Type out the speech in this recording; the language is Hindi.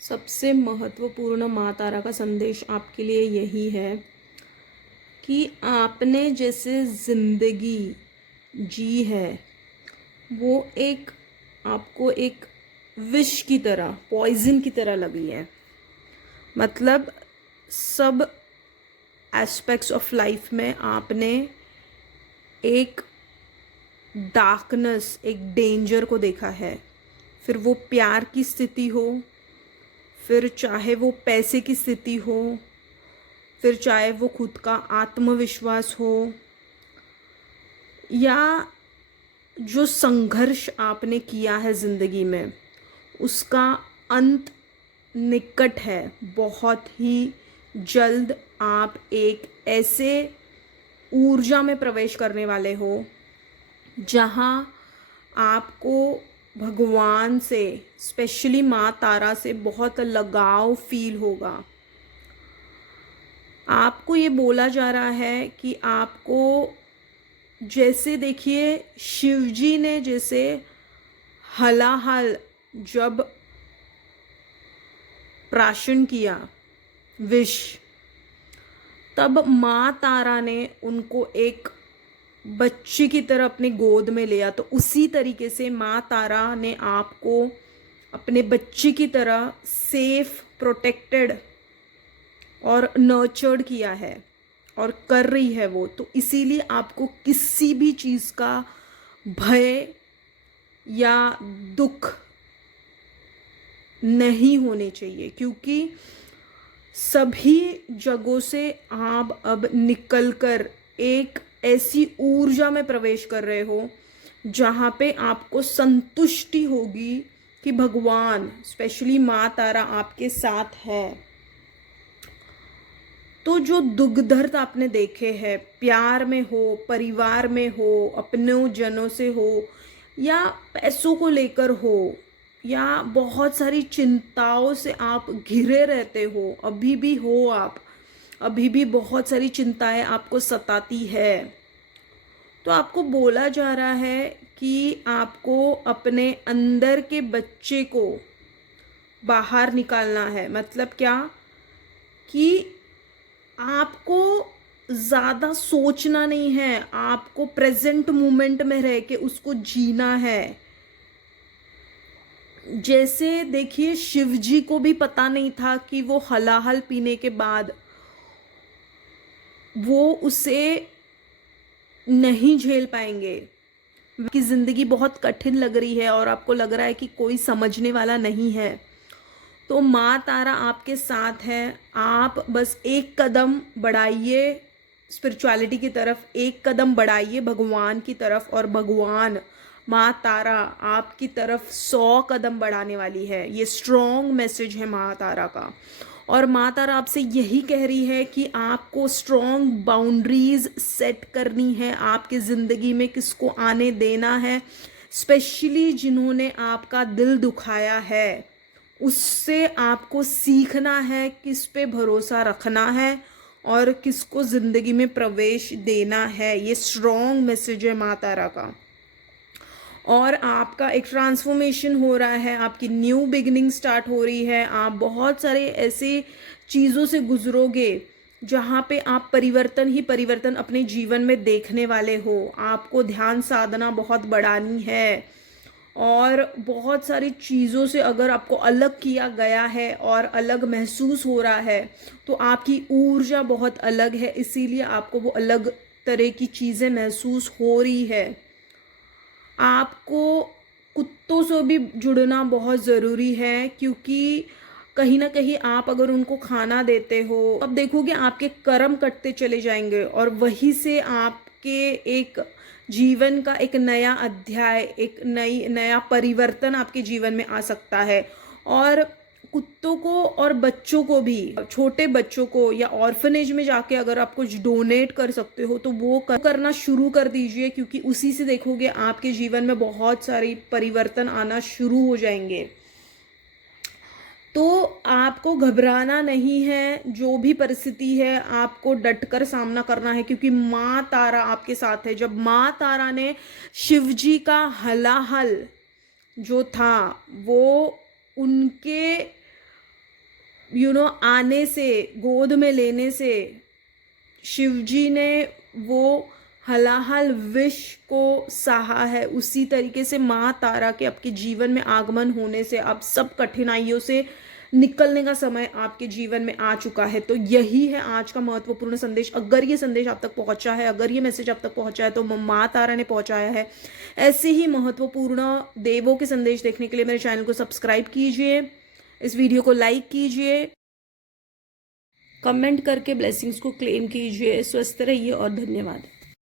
सबसे महत्वपूर्ण माँ तारा का संदेश आपके लिए यही है कि आपने जैसे ज़िंदगी जी है वो आपको एक विष की तरह, पॉइजन की तरह लगी है। मतलब सब एस्पेक्ट्स ऑफ लाइफ में आपने एक डार्कनेस, एक डेंजर को देखा है। फिर वो प्यार की स्थिति हो, फिर चाहे वो पैसे की स्थिति हो, फिर चाहे वो खुद का आत्मविश्वास हो, या जो संघर्ष आपने किया है ज़िंदगी में उसका अंत निकट है। बहुत ही जल्द आप एक ऐसे ऊर्जा में प्रवेश करने वाले हो जहाँ आपको भगवान से, स्पेशली माँ तारा से बहुत लगाव फील होगा। आपको ये बोला जा रहा है कि आपको, जैसे देखिए शिव जी ने जैसे हलाहल जब प्राशन किया विष, तब माँ तारा ने उनको एक बच्ची की तरह अपने गोद में लिया। तो उसी तरीके से माँ तारा ने आपको अपने बच्ची की तरह सेफ, प्रोटेक्टेड और नर्चर्ड किया है और कर रही है वो। तो इसीलिए आपको किसी भी चीज़ का भय या दुख नहीं होने चाहिए, क्योंकि सभी जगहों से आप अब निकलकर एक ऐसी ऊर्जा में प्रवेश कर रहे हो जहाँ पे आपको संतुष्टि होगी कि भगवान, स्पेशली माँ तारा आपके साथ है। तो जो दुख दर्द आपने देखे हैं, प्यार में हो, परिवार में हो, अपनों जनों से हो, या पैसों को लेकर हो, या बहुत सारी चिंताओं से आप घिरे रहते हो, अभी भी हो आप, अभी भी बहुत सारी चिंताएं आपको सताती है, तो आपको बोला जा रहा है कि आपको अपने अंदर के बच्चे को बाहर निकालना है। मतलब क्या कि आपको ज़्यादा सोचना नहीं है, आपको प्रेजेंट मोमेंट में रह के उसको जीना है। जैसे देखिए शिव जी को भी पता नहीं था कि वो हलाहल पीने के बाद वो उसे नहीं झेल पाएंगे, कि ज़िंदगी बहुत कठिन लग रही है और आपको लग रहा है कि कोई समझने वाला नहीं है। तो माँ तारा आपके साथ है। आप बस एक कदम बढ़ाइए स्पिरिचुअलिटी की तरफ, एक कदम बढ़ाइए भगवान की तरफ, और भगवान, माँ तारा आपकी तरफ 100 कदम बढ़ाने वाली है। ये स्ट्रॉन्ग मैसेज है माँ तारा का। और माँ तारा आपसे यही कह रही है कि आपको स्ट्रॉन्ग बाउंड्रीज सेट करनी है। आपकी ज़िंदगी में किसको आने देना है, स्पेशली जिन्होंने आपका दिल दुखाया है, उससे आपको सीखना है किस पे भरोसा रखना है और किसको ज़िंदगी में प्रवेश देना है। ये स्ट्रॉन्ग मैसेज है माँ तारा का। और आपका एक ट्रांसफॉर्मेशन हो रहा है, आपकी न्यू बिगिनिंग स्टार्ट हो रही है। आप बहुत सारे ऐसे चीज़ों से गुजरोगे जहाँ पे आप परिवर्तन ही परिवर्तन अपने जीवन में देखने वाले हो। आपको ध्यान साधना बहुत बढ़ानी है, और बहुत सारी चीज़ों से अगर आपको अलग किया गया है और अलग महसूस हो रहा है तो आपकी ऊर्जा बहुत अलग है, इसीलिए आपको वो अलग तरह की चीज़ें महसूस हो रही है। आपको कुत्तों से भी जुड़ना बहुत ज़रूरी है, क्योंकि कहीं ना कहीं आप अगर उनको खाना देते हो, अब देखोगे आपके कर्म कटते चले जाएंगे और वहीं से आपके एक जीवन का एक नया अध्याय, एक नया परिवर्तन आपके जीवन में आ सकता है। और कुत्तों को और बच्चों को भी, छोटे बच्चों को या ऑर्फनेज में जाके अगर आप कुछ डोनेट कर सकते हो तो वो करना शुरू कर दीजिए, क्योंकि उसी से देखोगे आपके जीवन में बहुत सारी परिवर्तन आना शुरू हो जाएंगे। तो आपको घबराना नहीं है, जो भी परिस्थिति है आपको डटकर सामना करना है, क्योंकि माँ तारा आपके साथ है। जब माँ तारा ने शिव जी का हलाहल जो था वो उनके आने से, गोद में लेने से शिवजी ने वो हलाहल विष को सहा है, उसी तरीके से माँ तारा के आपके जीवन में आगमन होने से आप सब कठिनाइयों से निकलने का समय आपके जीवन में आ चुका है। तो यही है आज का महत्वपूर्ण संदेश। अगर ये संदेश आप तक पहुंचा है, अगर ये मैसेज आप तक पहुंचा है, तो माँ तारा ने पहुंचाया है। ऐसे ही महत्वपूर्ण देवों के संदेश देखने के लिए मेरे चैनल को सब्सक्राइब कीजिए, इस वीडियो को लाइक कीजिए, कमेंट करके ब्लेसिंग्स को क्लेम कीजिए। स्वस्थ रहिए और धन्यवाद।